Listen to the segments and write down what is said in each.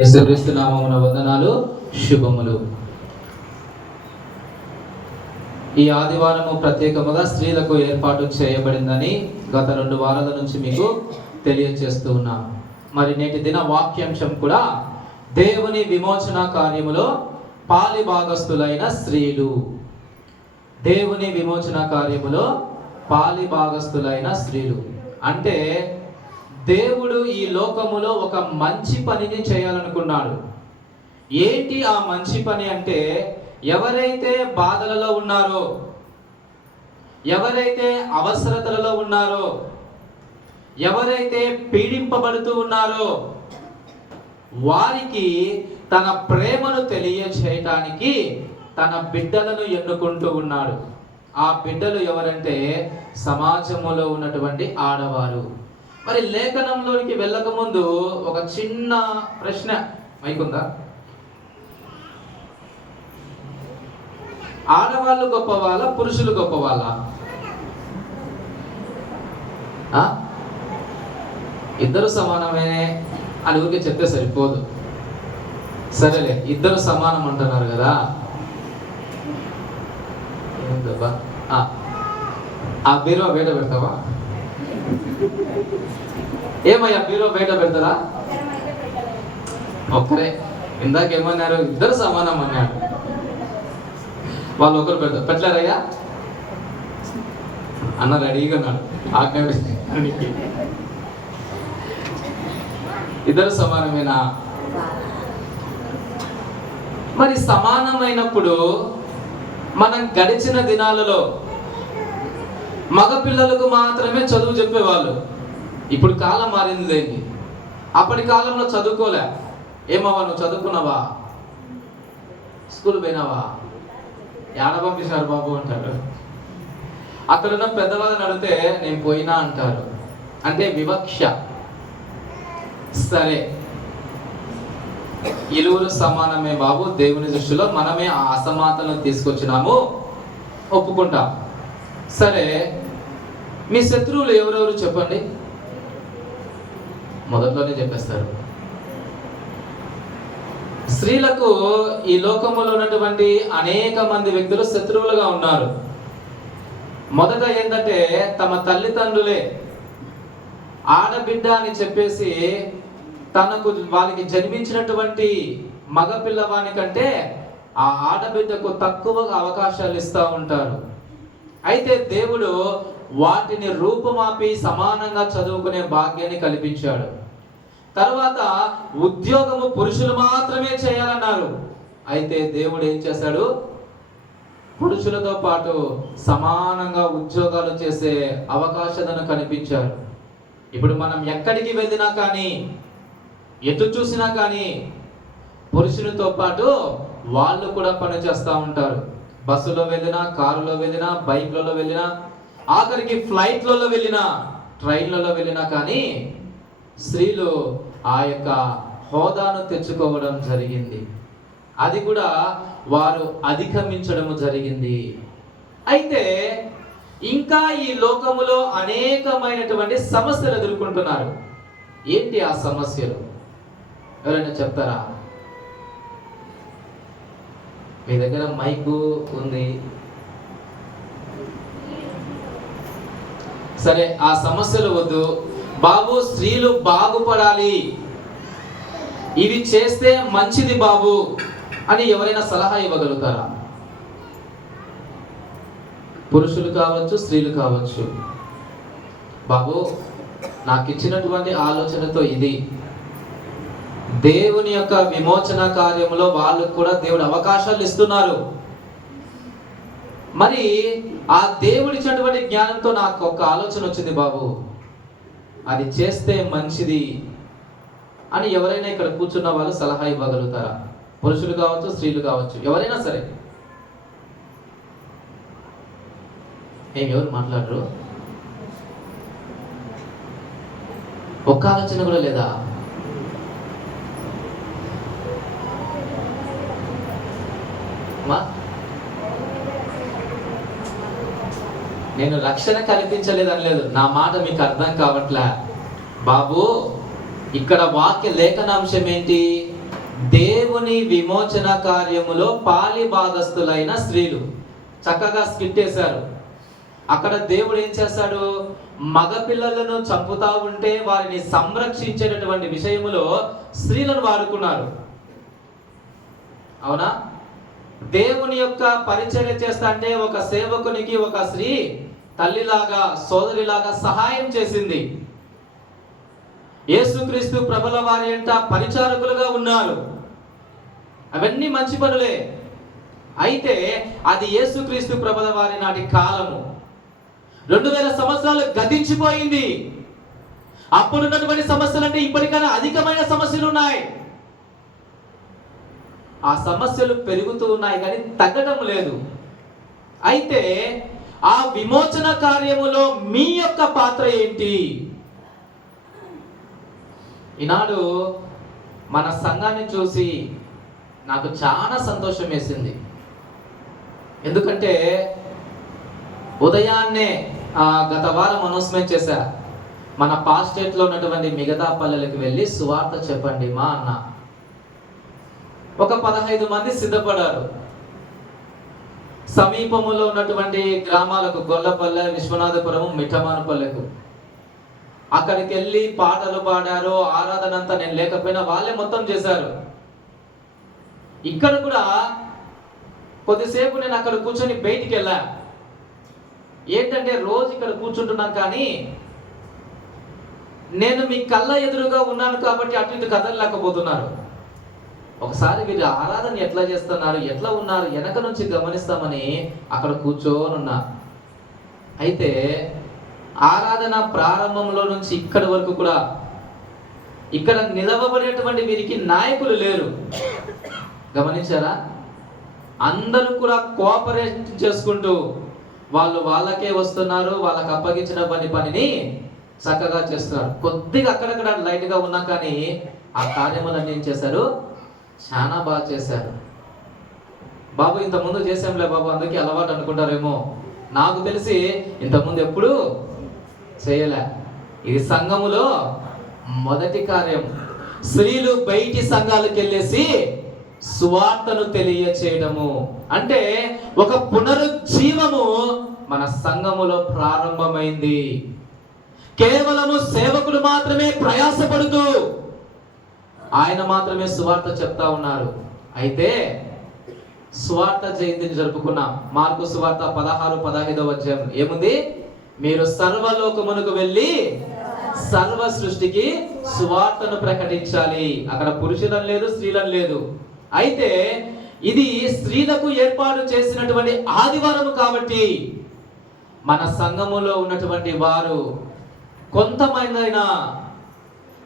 యేసుక్రీస్తు నామమున వందనాలు, శుభములు. ఈ ఆదివారము ప్రత్యేకముగా స్త్రీలకు ఏర్పాటు చేయబడిందని గత 2 వారాల నుంచి మీకు తెలియజేస్తూ ఉన్నాను. మరి నేటి దిన వాక్యాంశం కూడా దేవుని విమోచన కార్యములో పాలి భాగస్థులైన స్త్రీలు. దేవుని విమోచన కార్యములో పాలి భాగస్థులైన స్త్రీలు అంటే దేవుడు ఈ లోకములో ఒక మంచి పనిని చేయాలనుకున్నాడు. ఏంటి ఆ మంచి పని అంటే, ఎవరైతే బాధలలో ఉన్నారో, ఎవరైతే అవసరతలలో ఉన్నారో, ఎవరైతే పీడింపబడుతూ ఉన్నారో వారికి తన ప్రేమను తెలియచేయటానికి తన బిడ్డలను ఎన్నుకుంటూ ఉన్నాడు. ఆ బిడ్డలు ఎవరంటే సమాజంలో ఉన్నటువంటి ఆడవారు. మరి లేఖనంలోనికి వెళ్ళక ముందు ఒక చిన్న ప్రశ్న, మైకుందా? ఆడవాళ్ళు గొప్పవాళ్ళ, పురుషులు గొప్పవాళ్ళ? ఇద్దరు సమానమే అని ఊరికే చెప్తే సరిపోదు. సరేలే, ఇద్దరు సమానం అంటున్నారు కదా. ఆ బీరువా బయట పెడతావా? ఏమయ్యా, బీరువా బయట పెడతారా? ఒక్కరే. ఇందాకేమన్నారు? ఇద్దరు సమానం అన్నాడు. వాళ్ళు ఒకరు పెడతారు. పెట్టలేరయ్యా అన్న రెడీగా ఉన్నాడు. ఇద్దరు సమానమేనా? మరి సమానమైనప్పుడు మనం గడిచిన దినాలలో మగపిల్లలకు మాత్రమే చదువు చెప్పేవాళ్ళు. ఇప్పుడు కాలం మారింది లేండి. అప్పటి కాలంలో చదువుకోలే. ఏమవ్వా, నువ్వు చదువుకున్నావా? స్కూల్ పోయినావా? ఏడ పంపించారు బాబు అంటారు. అక్కడున్న పెద్దవాళ్ళని అడిగితే నేను పోయినా అంటారు. అంటే వివక్ష. సరే, ఇరువురు సమానమే బాబు, దేవుని దృష్టిలో మనమే ఆ అసమానతలను తీసుకొచ్చినాము, ఒప్పుకుంటాం. సరే, మీ శత్రువులు ఎవరెవరు చెప్పండి? మొదట్లోనే చెప్పేస్తారు. స్త్రీలకు ఈ లోకంలో ఉన్నటువంటి అనేక మంది వ్యక్తులు శత్రువులుగా ఉన్నారు. మొదట ఏంటంటే, తమ తల్లిదండ్రులే ఆడబిడ్డ అని చెప్పేసి వాళ్ళకి జన్మించినటువంటి మగపిల్లవాని కంటే ఆ ఆడబిడ్డకు తక్కువ అవకాశాలు ఇస్తూ ఉంటారు. అయితే దేవుడు వాటిని రూపుమాపి సమానంగా చదువుకునే భాగ్యాన్ని కల్పించాడు. తర్వాత ఉద్యోగము పురుషులు మాత్రమే చేయాలన్నారు. అయితే దేవుడు ఏం చేశాడు? పురుషులతో పాటు సమానంగా ఉద్యోగాలు చేసే అవకాశాలను కల్పించాడు. ఇప్పుడు మనం ఎక్కడికి వెళ్ళినా కానీ, ఎటు చూసినా కానీ పురుషులతో పాటు వాళ్ళు కూడా పని చేస్తూ ఉంటారు. బస్సులో వెళ్ళినా, కారులో వెళ్ళినా, బైక్లలో వెళ్ళినా, ఆఖరికి ఫ్లైట్లలో వెళ్ళినా, ట్రైన్లలో వెళ్ళినా కానీ స్త్రీలు ఆ యొక్క హోదాను తెచ్చుకోవడం జరిగింది. అది కూడా వారు అధిగమించడం జరిగింది. అయితే ఇంకా ఈ లోకములో అనేకమైనటువంటి సమస్యలు ఎదుర్కొంటున్నారు. ఏంటి ఆ సమస్యలు? ఎవరైనా చెప్తారా? మీ దగ్గర మైకు ఉంది. సరే, ఆ సమస్యలు వద్దు బాబు, స్త్రీలు బాగుపడాలి, ఇవి చేస్తే మంచిది బాబు అని ఎవరైనా సలహా ఇవ్వగలుగుతారా? పురుషులు కావచ్చు, స్త్రీలు కావచ్చు. బాబు, నాకు ఇచ్చినటువంటి ఆలోచనతో ఇది, దేవుని యొక్క విమోచన కార్యంలో వాళ్ళకు కూడా దేవుడు అవకాశాలు ఇస్తున్నారు. మరి ఆ దేవుడిచ్చినటువంటి జ్ఞానంతో నాకు ఒక ఆలోచన వచ్చింది బాబు, అది చేస్తే మంచిది అని ఎవరైనా ఇక్కడ కూర్చున్న వాళ్ళు సలహా ఇవ్వగలుగుతారా? పురుషులు కావచ్చు, స్త్రీలు కావచ్చు, ఎవరైనా సరే. ఎవరు మాట్లాడరు? ఒక్క ఆలోచన కూడా లేదా? నేను రక్షణ కల్పించలేదని లేదు, నా మాట మీకు అర్థం కావట్లే. బాబు, ఇక్కడ వాక్య లేఖనాంశం ఏంటి? దేవుని విమోచన కార్యములో పాలి భాగస్థులైన స్త్రీలు. చక్కగా స్కిట్ వేశారు. అక్కడ దేవుడు ఏం చేశాడు? మగపిల్లలను చంపుతా ఉంటే వారిని సంరక్షించేటటువంటి విషయములో స్త్రీలను వాడుకున్నారు. అవునా? దేవుని యొక్క పరిచర్య చేస్తా అంటే ఒక సేవకునికి ఒక స్త్రీ తల్లిలాగా, సోదరిలాగా సహాయం చేసింది. యేసుక్రీస్తు ప్రభుల వారి అంట పరిచారకులుగా ఉన్నారు. అవన్నీ మంచి పనులే. అయితే అది యేసుక్రీస్తు ప్రభుల వారి నాటి కాలము. 2000 సంవత్సరాలు గతించిపోయింది. అప్పుడున్నటువంటి సమస్యలు అంటే ఇప్పటికైనా అధికమైన సమస్యలు ఉన్నాయి. ఆ సమస్యలు పెరుగుతూ ఉన్నాయి కానీ తగ్గడం లేదు. అయితే ఆ విమోచన కార్యములో మీ యొక్క పాత్ర ఏంటి? ఈనాడు మన సంఘాన్ని చూసి నాకు చాలా సంతోషం వేసింది. ఎందుకంటే ఉదయాన్నే గత వారం అనౌన్స్మెంట్ చేశా, మన పాస్టేట్లో ఉన్నటువంటి మిగతా పల్లెలకు వెళ్ళి సువార్త చెప్పండి మా అన్న. ఒక 15 మంది సిద్ధపడారు. సమీపములో ఉన్నటువంటి గ్రామాలకు, గొల్లపల్లె, విశ్వనాథపురము, మిఠమానపల్లెకు అక్కడికి వెళ్ళి పాటలు పాడారు. ఆరాధన అంతా నేను లేకపోయినా వాళ్ళే మొత్తం చేశారు. ఇక్కడ కూడా కొద్దిసేపు నేను అక్కడ కూర్చొని బయటికి వెళ్ళా. ఏంటంటే రోజు ఇక్కడ కూర్చుంటున్నాం కానీ నేను మీ కళ్ళ ఎదురుగా ఉన్నాను కాబట్టి అటు ఇటు కదలలేకపోతున్నారు. ఒకసారి వీళ్ళు ఆరాధన ఎట్లా చేస్తున్నారు, ఎట్లా ఉన్నారు వెనక నుంచి గమనిస్తామని అక్కడ కూర్చోనున్నా. అయితే ఆరాధన ప్రారంభంలో నుంచి ఇక్కడి వరకు కూడా ఇక్కడ నిలవబడేటువంటి వీరికి నాయకులు లేరు. గమనించారా? అందరూ కూడా కోఆపరేట్ చేసుకుంటూ వాళ్ళకే వస్తున్నారు. వాళ్ళకి అప్పగించిన పనిని చక్కగా చేస్తున్నారు. కొద్దిగా అక్కడక్కడ లైట్గా ఉన్నా కానీ ఆ కార్యములన్నీ ఏం చేశారు? చాలా బాగా చేశారు. బాబు ఇంతకుముందు చేసాంలే బాబు అందుకే అలవాటు అనుకుంటారేమో. నాకు తెలిసి ఇంతకుముందు ఎప్పుడు చేయలే. ఇది సంఘములో మొదటి కార్యం. స్త్రీలు బయటి సంఘాలకు వెళ్ళేసి సువార్తను తెలియచేయడము అంటే ఒక పునరుజ్జీవము మన సంఘములో ప్రారంభమైంది. కేవలము సేవకుడు మాత్రమే ప్రయాసపడుతూ ఆయన మాత్రమే సువార్త చెప్తా ఉన్నారు. అయితే సువార్త జయంతిని జరుపుకున్నాం. మార్కు సువార్త 16-15 అధ్యాయం ఏముంది? మీరు సర్వలోకమునకు వెళ్ళి సర్వ సృష్టికి సువార్తను ప్రకటించాలి. అక్కడ పురుషులను లేదు, స్త్రీలను లేదు. అయితే ఇది స్త్రీలకు ఏర్పాటు చేసినటువంటి ఆదివారం కాబట్టి మన సంఘములో ఉన్నటువంటి వారు కొంతమందైనా,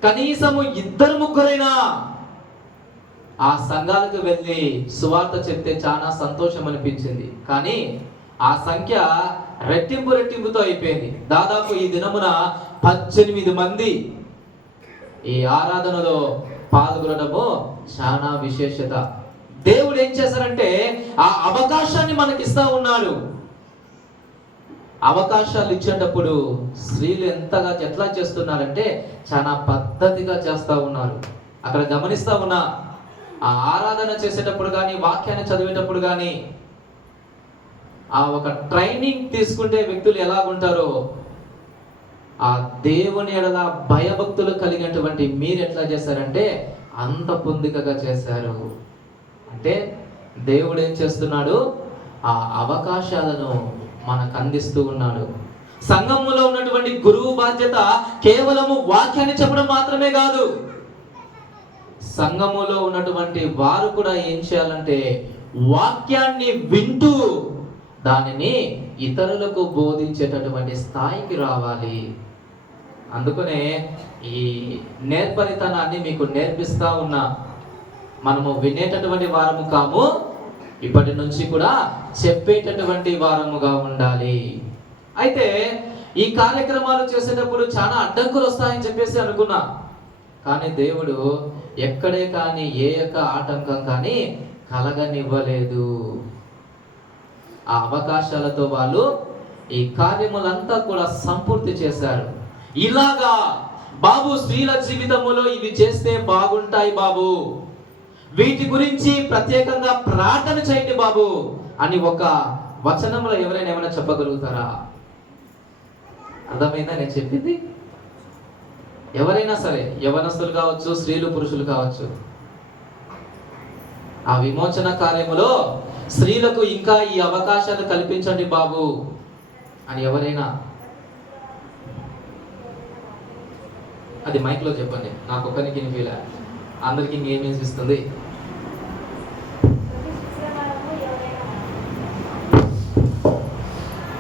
కనీసము 2-3 ఆ సంఘాలకు వెళ్ళి సువార్త చెప్తే చాలా సంతోషం అనిపించింది. కానీ ఆ సంఖ్య రెట్టింపుతో అయిపోయింది. దాదాపు ఈ దినమున 18 మంది ఈ ఆరాధనలో పాల్గొనడము చాలా విశేషత. దేవుడు ఏం చేశారంటే ఆ అవకాశాన్ని మనకి ఇస్తా ఉన్నాడు. అవకాశాలు ఇచ్చేటప్పుడు స్త్రీలు ఎట్లా చేస్తున్నారంటే చాలా పద్ధతిగా చేస్తా ఉన్నారు. అక్కడ గమనిస్తా ఉన్నా, ఆ ఆరాధన చేసేటప్పుడు కానీ, వాక్యాన్ని చదివేటప్పుడు కానీ, ఆ ఒక ట్రైనింగ్ తీసుకుంటే వ్యక్తులు ఎలాగుంటారో ఆ దేవుని ఎడల భయభక్తులు కలిగినటువంటి మీరు ఎట్లా చేశారంటే అంత పొందికగా చేశారు. అంటే దేవుడు ఏం చేస్తున్నాడు? ఆ అవకాశాలను మనకు అందిస్తూ ఉన్నాడు. సంఘములో ఉన్నటువంటి గురువు బాధ్యత కేవలము వాక్యాన్ని చెప్పడం మాత్రమే కాదు. సంఘములో ఉన్నటువంటి వారు కూడా ఏం చేయాలంటే వాక్యాన్ని వింటూ దానిని ఇతరులకు బోధించేటటువంటి స్థాయికి రావాలి. అందుకనే ఈ నేర్పరితనాన్ని మీకు నేర్పిస్తా ఉన్నా. మనము వినేటటువంటి వారము కాము, ఇప్పటి నుంచి కూడా చెప్పేటటువంటి వారముగా ఉండాలి. అయితే ఈ కార్యక్రమాలు చేసేటప్పుడు చాలా అడ్డంకులు వస్తాయని చెప్పేసి అనుకున్నా. కానీ దేవుడు ఎక్కడే కానీ ఏ యొక్క ఆటంకం కానీ కలగనివ్వలేదు. ఆ అవకాశాలతో వాళ్ళు ఈ కార్యములంతా కూడా సంపూర్తి చేశారు. ఇలాగా బాబు స్త్రీల జీవితములో ఇవి చేస్తే బాగుంటాయి బాబు, వీటి గురించి ప్రత్యేకంగా ప్రార్థన చేయండి బాబు అని ఒక వచనంలో ఎవరైనా ఏమైనా చెప్పగలుగుతారా? అర్థమైందా నేను చెప్పింది? ఎవరైనా సరే, యవనస్తులు కావచ్చు, స్త్రీలు పురుషులు కావచ్చు, ఆ విమోచన కార్యములో స్త్రీలకు ఇంకా ఈ అవకాశాలు కల్పించండి బాబు అని ఎవరైనా అది మైక్లో చెప్పండి. నాకు ఒక్కరికి వినిపిలే, అందరికి ఇంకేం ఇస్తుంది?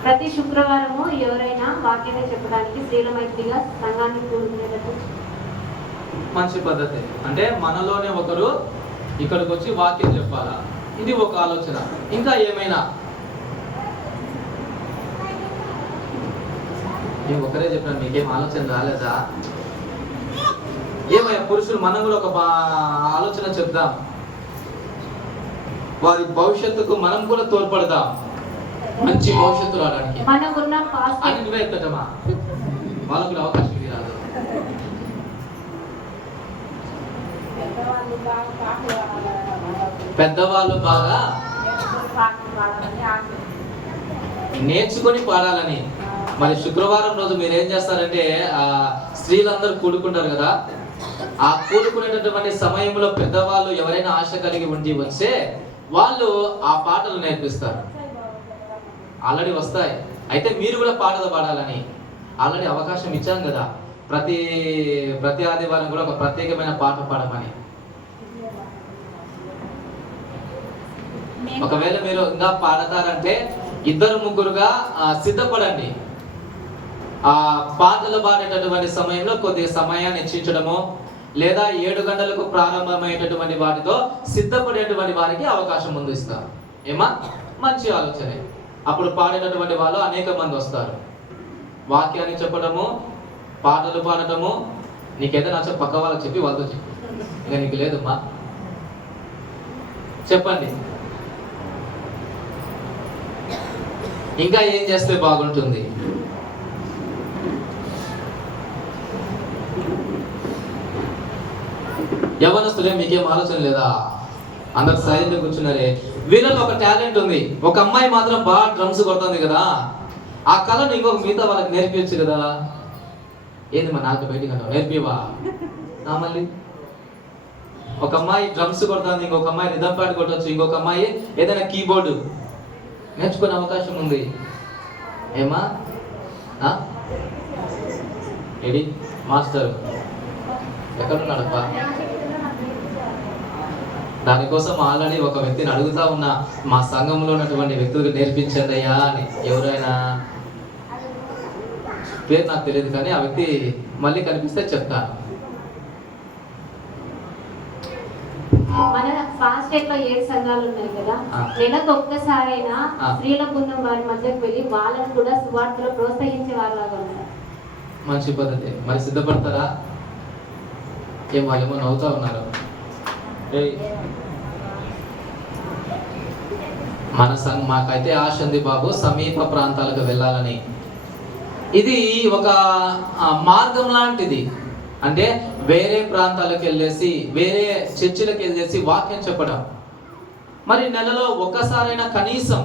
ప్రతి శుక్రవారము ఎవరైనా వాక్యాన్ని చెప్పడానికి స్త్రీల మైత్రిగా సంఘాన్ని కూడుకునేటట్టు మంచి పద్ధతి. అంటే మనలోనే ఒకరు ఇక్కడికి వచ్చి వాక్యం చెప్పాలా, ఇది ఒక ఆలోచన. ఇంకా ఏమైనా నేను ఒకరే చెప్పాను, మీకేం ఆలోచన రాలేదా? ఏమయ్యా పురుషులు, మనం కూడా ఒక ఆలోచన చెప్దాం, వారి భవిష్యత్తుకు మనం కూడా తోడ్పడదాం, మంచి భవిష్యత్తు రావడానికి. అని నువ్వే ఎత్తటమా? వాళ్ళకు కూడా అవకాశం ఇది రాదు. పెద్దవాళ్ళు బాగా నేర్చుకొని పాడాలని. మరి శుక్రవారం రోజు మీరు ఏం చేస్తారంటే, స్త్రీలందరూ కూడుకుంటారు కదా, ఆ కూడుకునేటటువంటి సమయంలో పెద్దవాళ్ళు ఎవరైనా ఆశ కలిగి ఉండి వస్తే వాళ్ళు ఆ పాటలు నేర్పిస్తారు. ఆల్రెడీ వస్తాయి. అయితే మీరు కూడా పాటలు పాడాలని ఆల్రెడీ అవకాశం ఇచ్చాం కదా, ప్రతి ఆదివారం కూడా ఒక ప్రత్యేకమైన పాట పాడమని. ఒకవేళ మీరు ఇంకా పాడతారంటే ఇద్దరు ముగ్గురుగా సిద్ధపడండి. ఆ పాటలు పాడేటటువంటి సమయంలో కొద్ది సమయాన్ని ఇచ్చించడము, లేదా 7 గంటలకు ప్రారంభమయ్యేటటువంటి వాటితో సిద్ధపడేటువంటి వారికి అవకాశం ముందు ఇస్తారు. ఏమా? మంచి ఆలోచనే. అప్పుడు పాడేటటువంటి వాళ్ళు అనేక మంది వస్తారు. వాక్యాన్ని చెప్పడము, పాటలు పాడటము, నీకేదైనా నచ్చ పక్క వాళ్ళకి చెప్పి వాళ్ళతో చెప్పి, ఇంకా నీకు లేదమ్మా చెప్పండి. ఇంకా ఏం చేస్తే బాగుంటుంది? యవనస్తులే, మీకేం ఆలోచన లేదా? అందరు సైలెంట్ కూర్చున్నారే. వీళ్ళలో ఒక టాలెంట్ ఉంది. ఒక అమ్మాయి మాత్రం బాగా డ్రమ్స్ కొడుతుంది కదా, ఆ కళను ఇంకొక మిగతా వాళ్ళకి నేర్పించచ్చు కదా. ఏంది మా నాకు బయటికి అంటావు, నేర్పివా? మళ్ళీ ఒక అమ్మాయి డ్రమ్స్ కొడుతుంది, ఇంకొక అమ్మాయి రిథమ్ ప్యాడ్ కొట్టవచ్చు, ఇంకొక అమ్మాయి ఏదైనా కీబోర్డు నేర్చుకునే అవకాశం ఉంది. ఏమా? ఏడి మాస్టర్ ఎక్కడున్నాడప్పా? దానికోసం ఆల్రెడీ ఒక వ్యక్తిని అడుగుతా ఉన్నా, మా సంఘంలో ఉన్నటువంటి వ్యక్తులకు నేర్పించండి అయ్యా అని. ఎవరైనా పేరు నాకు తెలియదు, కానీ ఆ వ్యక్తి మళ్ళీ కనిపిస్తే చెప్తాను. మన ఫాస్ట్ లో 7 సంఘాలు ఉన్నాయి కదా, నెలకు ఒక్కసారైనా స్త్రీల బృందం వారి మధ్యకు వెళ్ళి వాళ్ళని కూడా సువార్తలో ప్రోత్సహించే వాళ్ళగా ఉన్నారు. మంచి పద్ధతి. మరి సిద్ధపడతారా? ఏం వాళ్ళేమో నవ్వుతా ఉన్నారు. మాకైతే ఆశ ఉంది బాబు, సమీప ప్రాంతాలకు వెళ్ళాలని. ఇది ఒక మార్గం లాంటిది. అంటే వేరే ప్రాంతాలకు వెళ్ళేసి, వేరే చర్చిలకు వెళ్ళేసి వాక్యం చెప్పడం. మరి నెలలో ఒక్కసారైనా కనీసం,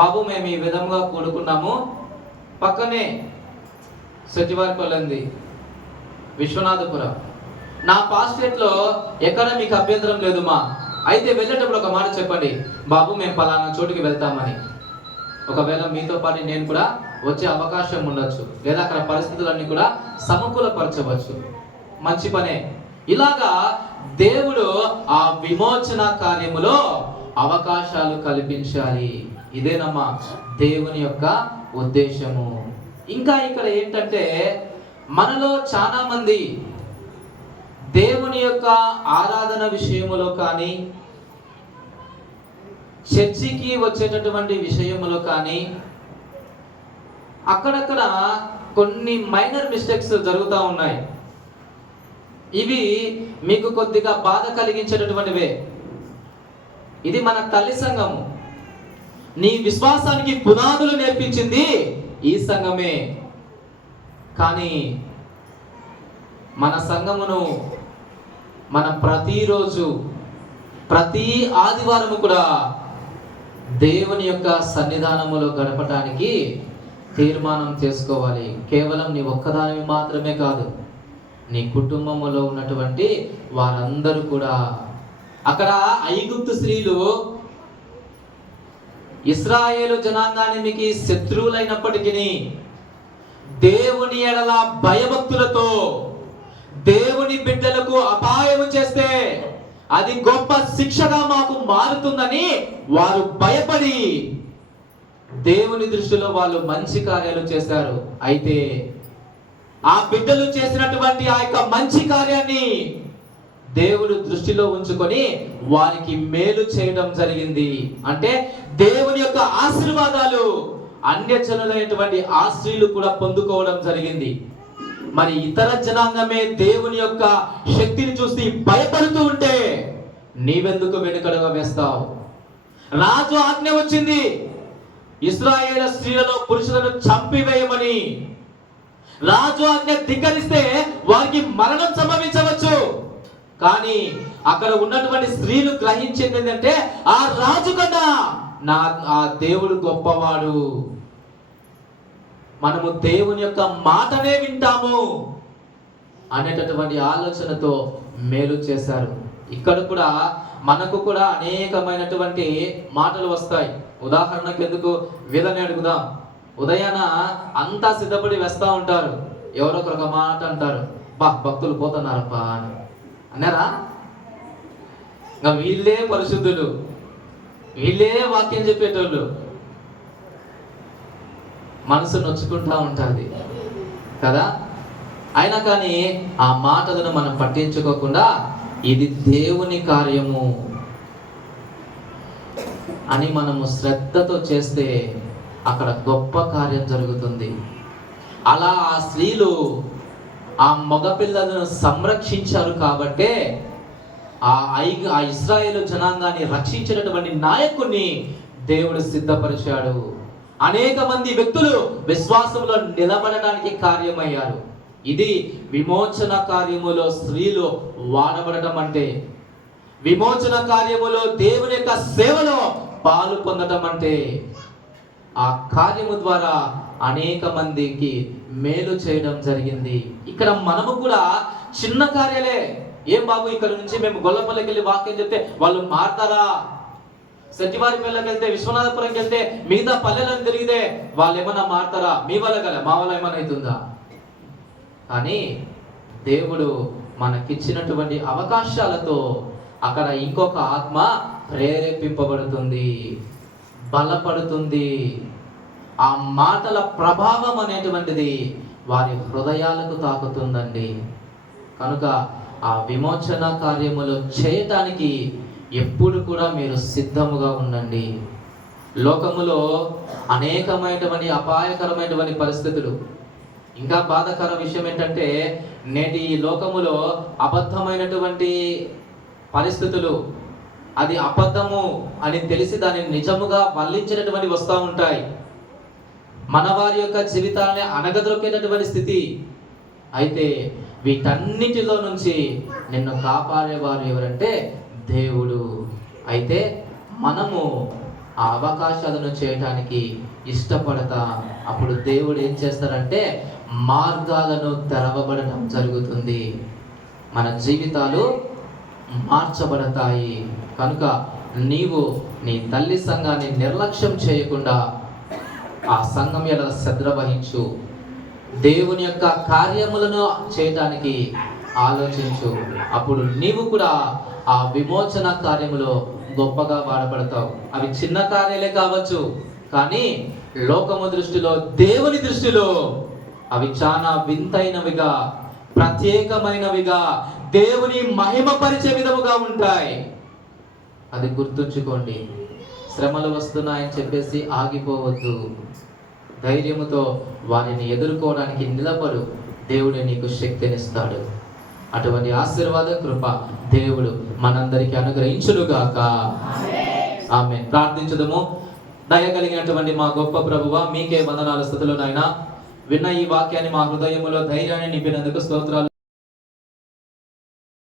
బాబు మేము ఈ విధంగా కూడుకున్నాము, పక్కనే సచివారిపల్లి, విశ్వనాథపురం, నా పాస్టేట్లో ఎక్కడ మీకు అభ్యంతరం లేదు మా, అయితే వెళ్ళేటప్పుడు ఒక మాట చెప్పండి, బాబు మేము పలానా చోటుకి వెళ్తామని. ఒకవేళ మీతో పాటు నేను కూడా వచ్చే అవకాశం ఉండొచ్చు, లేదా అక్కడ పరిస్థితులన్నీ కూడా సమకూలపరచవచ్చు. మంచి పనే. ఇలాగా దేవుడు ఆ విమోచన కార్యములో అవకాశాలు కల్పించాలి. ఇదేనమ్మా దేవుని యొక్క ఉద్దేశము. ఇంకా ఇక్కడ ఏంటంటే, మనలో చాలా మంది దేవుని యొక్క ఆరాధన విషయములో కానీ, చర్చికి వచ్చేటటువంటి విషయములో కానీ అక్కడక్కడ కొన్ని మైనర్ మిస్టేక్స్ జరుగుతూ ఉన్నాయి. ఇవి మీకు కొద్దిగా బాధ కలిగించేటటువంటివే. ఇది మన తల్లి సంఘము. నీ విశ్వాసానికి పునాదులు నేర్పించింది ఈ సంఘమే. కానీ మన సంఘమును మనం ప్రతిరోజు ప్రతి ఆదివారం కూడా దేవుని యొక్క సన్నిధానములో గడపటానికి తీర్మానం చేసుకోవాలి. కేవలం నీ ఒక్కదానివి మాత్రమే కాదు, నీ కుటుంబంలో ఉన్నటువంటి వారందరూ కూడా. అక్కడ ఐగుప్తు స్త్రీలు ఇశ్రాయేలు జనాంగానికి శత్రువులైనప్పటికీ దేవుని ఎడల భయభక్తులతో దేవుని బిడ్డలకు అపాయము చేస్తే అది గొప్ప శిక్షగా మాకు మారుతుందని వారు భయపడి దేవుని దృష్టిలో వాళ్ళు మంచి కార్యాలు చేశారు. అయితే ఆ బిడ్డలు చేసినటువంటి ఆ యొక్క మంచి కార్యాన్ని దేవుడు దృష్టిలో ఉంచుకొని వారికి మేలు చేయడం జరిగింది. అంటే దేవుని యొక్క ఆశీర్వాదాలు అన్యజనులైనటువంటి ఆ స్త్రీలు కూడా పొందుకోవడం జరిగింది. మరి ఇతర జనాంగమే దేవుని యొక్క శక్తిని చూసి భయపడుతూ ఉంటే నీవెందుకు వెనుకడుగా వేస్తావు? రాజు ఆజ్ఞ వచ్చింది, ఇశ్రాయేలు స్త్రీలలో పురుషులను చంపివేయమని. రాజు ఆజ్ఞ ధిక్కరిస్తే వారికి మరణం సంభవించవచ్చు. కానీ అక్కడ ఉన్నటువంటి స్త్రీలు గ్రహించింది ఏంటంటే ఆ రాజు కన్నా ఆ దేవుడు గొప్పవాడు, మనము దేవుని యొక్క మాటనే వింటాము అనేటటువంటి ఆలోచనతో మేలు చేశారు. ఇక్కడ కూడా మనకు కూడా అనేకమైనటువంటి మాటలు వస్తాయి. ఉదాహరణకు ఎందుకు వీళ్ళని అడుగుదాం. ఉదయాన అంతా సిద్ధపడి వేస్తూ ఉంటారు, ఎవరో ఒక మాట అంటారు, భక్తులు పోతున్నారప్పా అని అన్నారా? ఇంకా వీళ్ళే పరిశుద్ధులు, వీళ్ళే వాక్యం చెప్పేటోళ్ళు. మనసు నొచ్చుకుంటా ఉంటుంది కదా. అయినా కానీ ఆ మాటలను మనం పట్టించుకోకుండా ఇది దేవుని కార్యము అని మనము శ్రద్ధతో చేస్తే అక్కడ గొప్ప కార్యం జరుగుతుంది. అలా ఆ స్త్రీలు ఆ మగపిల్లలను సంరక్షించారు కాబట్టే ఆ ఇశ్రాయేలు జనాంగాన్ని రక్షించినటువంటి నాయకుడిని దేవుడు సిద్ధపరిచాడు. అనేక మంది వ్యక్తులు విశ్వాసంలో నిలబడడానికి కార్యమయ్యారు. ఇది విమోచన కార్యములో స్త్రీలు వాడబడటం అంటే, విమోచన కార్యములో దేవుని యొక్క సేవలో పాలు పొందడం అంటే, ఆ కార్యము ద్వారా అనేక మందికి మేలు చేయడం జరిగింది. ఇక్కడ మనము కూడా చిన్న కార్యాలే. ఏం బాబు ఇక్కడ నుంచి మేము గొల్లపల్లికి వెళ్ళి వాక్యం చెప్తే వాళ్ళు మారతారా? సచివారిపల్లికి వెళ్తే, విశ్వనాథపురంకి వెళ్తే, మిగతా పల్లెలను తిరిగితే వాళ్ళు ఏమన్నా మారతారా? మీ వల్ల కదా, మా వల్ల ఏమైనా అవుతుందా? కానీ దేవుడు మనకిచ్చినటువంటి అవకాశాలతో అక్కడ ఇంకొక ఆత్మ ప్రేరేపింపబడుతుంది, బలపడుతుంది. ఆ మాటల ప్రభావం అనేటువంటిది వారి హృదయాలకు తాకుతుందండి. కనుక ఆ విమోచన కార్యములు చేయటానికి ఎప్పుడు కూడా మీరు సిద్ధముగా ఉండండి. లోకములో అనేకమైనటువంటి అపాయకరమైనటువంటి పరిస్థితులు. ఇంకా బాధాకర విషయం ఏంటంటే నేటి ఈ లోకములో అబద్ధమైనటువంటి పరిస్థితులు, అది అబద్ధము అని తెలిసి దాన్ని నిజముగా వల్లించినటువంటి వస్తూ ఉంటాయి. మన వారి యొక్క జీవితాన్ని అనగదొక్కేటటువంటి స్థితి. అయితే వీటన్నిటిలో నుంచి నిన్ను కాపాడేవారు ఎవరంటే దేవుడు. అయితే మనము ఆ అవకాశాలను చేయటానికి ఇష్టపడతా అప్పుడు దేవుడు ఏం చేస్తారంటే మార్గాలను తెరవబడటం జరుగుతుంది, మన జీవితాలు మార్చబడతాయి. కనుక నీవు నీ తల్లి సంఘాన్ని నిర్లక్ష్యం చేయకుండా ఆ సంఘం ఎలా శ్రద్ధ వహించు, దేవుని యొక్క కార్యములను చేయటానికి ఆలోచించు. అప్పుడు నీవు కూడా ఆ విమోచన కార్యములో గొప్పగా వాడబడతావు. అవి చిన్న కార్యాలే కావచ్చు, కానీ లోకము దృష్టిలో, దేవుని దృష్టిలో అవి చాలా వింతైనవిగా, ప్రత్యేకమైనవిగా, దేవుని మహిమపరిచే విధముగా ఉంటాయి. అది గుర్తుంచుకోండి. శ్రమలు వస్తున్నాయని చెప్పేసి ఆగిపోవద్దు. ధైర్యముతో వారిని ఎదుర్కోవడానికి నిలబడు. దేవుడు నీకు శక్తినిస్తాడు. అటువంటి ఆశీర్వాద కృప దేవుడు మనందరికీ అనుగ్రహించునుగాక. ఆమేన్. ప్రార్థించుదము. దయగలిగినటువంటి మా గొప్ప ప్రభువా, మీకే వందనాలు స్తుతులు నాయనా. విన్న ఈ వాక్యాన్ని మా హృదయములో ధైర్యాన్ని నింపినందుకు స్తోత్రాలు.